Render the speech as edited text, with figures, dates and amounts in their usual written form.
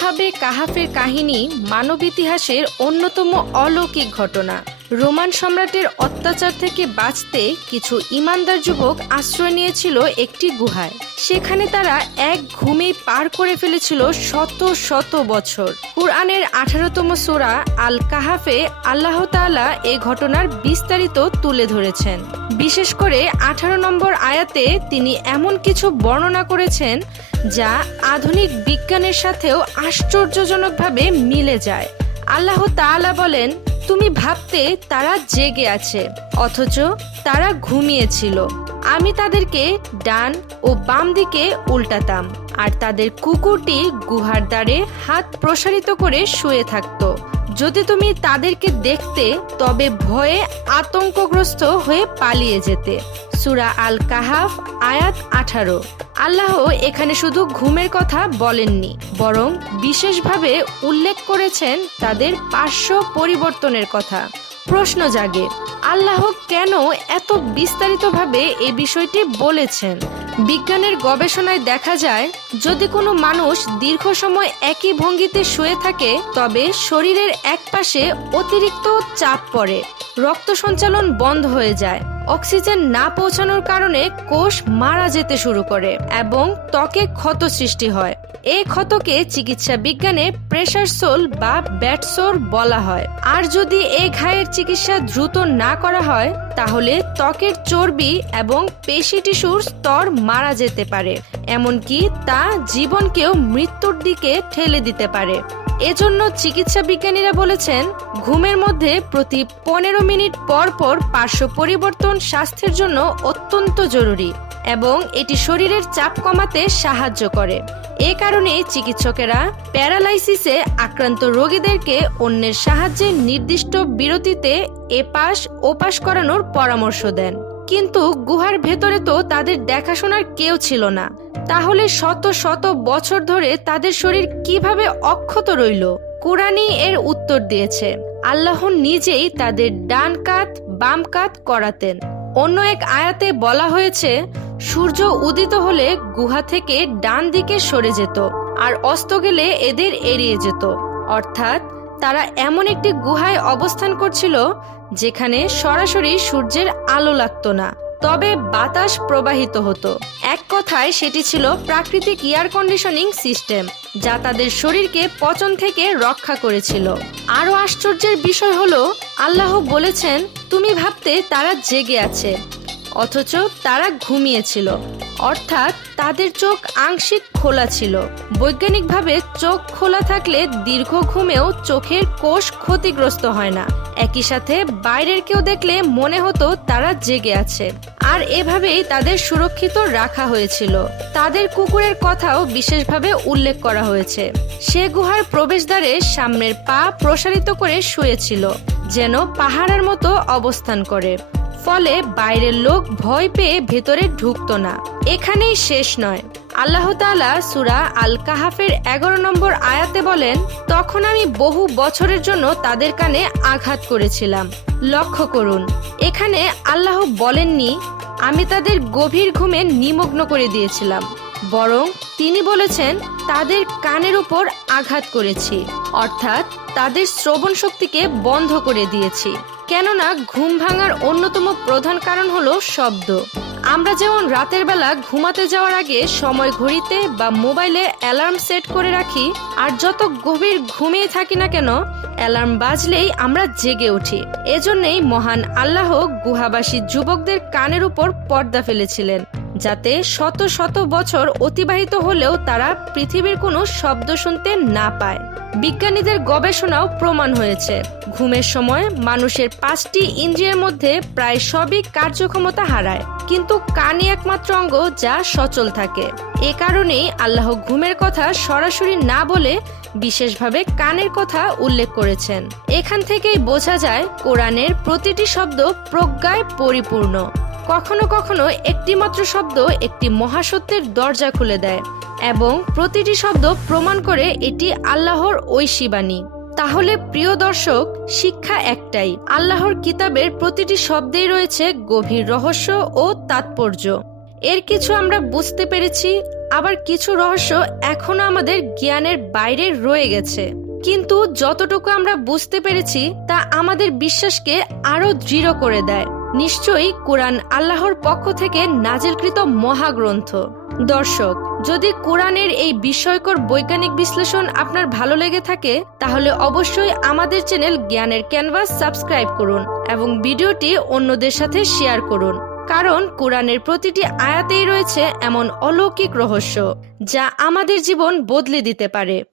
আসহাবে কাহাফের কাহিনী মানব ইতিহাসের অন্যতম অলৌকিক ঘটনা। রোমান সম্রাটের অত্যাচার থেকে বাঁচতে কিছু ইমানদার যুবক আশ্রয় নিয়েছিল একটি গুহায়। সেখানে তারা এক ঘুমেই পার করে ফেলেছিল শত শত বছর। কুরআনের 18তম সূরা আল কাহাফে আল্লাহ তাআলা এই ঘটনার বিস্তারিত তুলে ধরেছেন। বিশেষ করে 18 নম্বর আয়াতে তিনি এমন কিছু বর্ণনা করেছেন যা আধুনিক বিজ্ঞানের সাথেও আশ্চর্যজনকভাবে মিলে যায়। আল্লাহ তাআলা বলেন, তুমি ভাবতে তারা জেগে আছে, অথচ তারা ঘুমিয়েছিল। আমি তাদেরকে ডান ও বাম দিকে উল্টাতাম, আর তাদের কুকুরটি গুহার দ্বারে হাত প্রসারিত করে শুয়ে থাকত। যদি তুমি তাদেরকে দেখতে, তবে ভয়ে আতঙ্কগ্রস্ত হয়ে পালিয়ে যেতে। সূরা আল কাহাফ আয়াত 18। আল্লাহ এখানে শুধু ঘুমের কথা বলেননি, বরং বিশেষভাবে উল্লেখ করেছেন তাদের পার্শ্ব পরিবর্তনের কথা। প্রশ্ন জাগে, আল্লাহ কেন এত বিস্তারিতভাবে এই বিষয়টি বলেছেন? বিজ্ঞানের গবেষণায় দেখা যায়, যদি কোনো মানুষ দীর্ঘ সময় একই ভঙ্গিতে শুয়ে থাকে, তবে শরীরের এক পাশে অতিরিক্ত চাপ পড়ে, রক্ত সঞ্চালন বন্ধ হয়ে যায়, অক্সিজেন না পৌঁছানোর কারণে কোষ মারা যেতে শুরু করে এবং ত্বকে ক্ষত সৃষ্টি হয়। এই ক্ষতকে চিকিৎসা বিজ্ঞানে প্রেসার সোল বা ব্যাড সোর বলা হয়। আর যদি এই ঘায়ের চিকিৎসা দ্রুত না করা হয়, তাহলে ত্বকের চর্বি এবং পেশি টিস্যুর স্তর মারা যেতে পারে, এমনকি তা জীবনকেও মৃত্যুর দিকে ঠেলে দিতে পারে। এজন্য চিকিৎসা বিজ্ঞানীরা বলেছেন, ঘুমের মধ্যে প্রতি 15 মিনিট পর পর পার্শ্ব পরিবর্তন স্বাস্থ্যের জন্য অত্যন্ত জরুরি এবং এটি শরীরের চাপ কমাতে সাহায্য করে। এ কারণে চিকিৎসকেরা প্যারালাইসিসে আক্রান্ত রোগীদেরকে অন্যের সাহায্যে নির্দিষ্ট বিরতিতে এপাশ ওপাশ করানোর পরামর্শ দেন। কিন্তু গুহার ভেতরে তো তাদের দেখাশোনার কেউ ছিল না। তাহলে শত শত বছর ধরে তাদের শরীর কিভাবে অক্ষত রইল? কুরআনই এর উত্তর দিয়েছে। আল্লাহ নিজেই তাদের ডান কাঁধ বাম কাঁধ করাতেন। অন্য এক আয়াতে বলা হয়েছে, সূর্য উদিত হলে গুহা থেকে ডান দিকে সরে যেত, আর অস্ত গেলে এদের এড়িয়ে যেত। অর্থাৎ তারা এমন একটি গুহায় অবস্থান করছিল যেখানে সরাসরি সূর্যের আলো লাগতো না, তবে বাতাস প্রবাহিত হতো। এক কথায় সেটি ছিল প্রাকৃতিক এয়ার কন্ডিশনিং সিস্টেম, যা তাদের শরীরকে পচন থেকে রক্ষা করেছিল। আরো আশ্চর্যের বিষয় হলো, আল্লাহ বলেছেন, তুমি ভাবতে তারা জেগে আছে, অথচ তারা ঘুমিয়েছিল। অর্থাৎ তাদের চোখ আংশিক খোলা ছিল। বৈজ্ঞানিকভাবে চোখ খোলা থাকলে দীর্ঘ ঘুমেও চোখের কোষ ক্ষতিগ্রস্ত হয় না। একই সাথে বাইরের কেউ দেখলে মনে হতো তারা জেগে আছে, আর এভাবেই তাদের সুরক্ষিত রাখা হয়েছিল। তাদের কুকুরের কথাও বিশেষভাবে উল্লেখ করা হয়েছে। সে গুহার প্রবেশদ্বারে সামনের পা প্রসারিত করে শুয়েছিল, যেন পাহারার মতো অবস্থান করে। ফলে বাইরের লোক ভয় পেয়ে ভেতরে ঢুকতো না। এখানেই শেষ নয়। আল্লাহ তাআলা সূরা আল কাহাফের 11 নম্বর আয়াতে বলেন, তখন আমি বহু বছরের জন্য তাদের কানে আঘাত করেছিলাম। লক্ষ্য করুন, এখানে আল্লাহ বলেননি আমি তাদের গভীর ঘুমে নিমগ্ন করে দিয়েছিলাম, বরং তিনি বলেছেন তাদের কানের উপর আঘাত করেছি, অর্থাৎ তাদের শ্রবণ শক্তিকে বন্ধ করে দিয়েছি। কেননা ঘুম ভাঙার অন্যতম প্রধান কারণ হলো শব্দ। আমরা যেমন রাতের বেলা ঘুমাতে যাওয়ার আগে সময় ঘড়িতে বা মোবাইলে অ্যালার্ম সেট করে রাখি, আর যত গভীর ঘুমিয়ে থাকি না কেন, অ্যালার্ম বাজলেই আমরা জেগে উঠি। এজন্যই মহান আল্লাহ গুহাবাসী যুবকদের কানের উপর পর্দা ফেলেছিলেন, যাতে শত শত বছর অতিবাহিত হলেও তারা পৃথিবীর কোনো শব্দ শুনতে না পায়। বিজ্ঞানীদের গবেষণাও প্রমাণ হয়েছে, ঘুমের সময় মানুষের 5টি ইন্দ্রিয়ের মধ্যে প্রায় সবই কার্যক্ষমতা হারায়, কিন্তু কানই একমাত্র অঙ্গ যা সচল থাকে। এ কারণেই আল্লাহ ঘুমের কথা সরাসরি না বলে বিশেষভাবে কানের কথা উল্লেখ করেছেন। এখান থেকেই বোঝা যায়, কোরআনের প্রতিটি শব্দ প্রজ্ঞায় পরিপূর্ণ। কখনো কখনো একটি মাত্র শব্দ একটি মহাসত্যের দরজা খুলে দেয়, এবং প্রতিটি শব্দ প্রমাণ করে এটি আল্লাহর ঐশী বাণী। তাহলে প্রিয় দর্শক, শিক্ষা একটাই, আল্লাহর কিতাবের প্রতিটি শব্দেই রয়েছে গভীর রহস্য ও তাৎপর্য। এর কিছু আমরা বুঝতে পেরেছি, আবার কিছু রহস্য এখনো আমাদের জ্ঞানের বাইরে রয়ে গেছে। কিন্তু যতটুকু আমরা বুঝতে পেরেছি তা আমাদের বিশ্বাসকে আরো দৃঢ় করে দেয়। নিশ্চয়ই কোরআন আল্লাহর পক্ষ থেকে নাজিলকৃত মহাগ্রন্থ। দর্শক, যদি কোরআনের এই বিস্ময়কর বৈজ্ঞানিক বিশ্লেষণ আপনার ভালো লেগে থাকে তাহলে অবশ্যই আমাদের চ্যানেল জ্ঞানের ক্যানভাস সাবস্ক্রাইব করুন এবং ভিডিওটি অন্যদের সাথে শেয়ার করুন, কারণ কোরআনের প্রতিটি আয়াতেই রয়েছে এমন অলৌকিক রহস্য যা আমাদের জীবন বদলে দিতে পারে।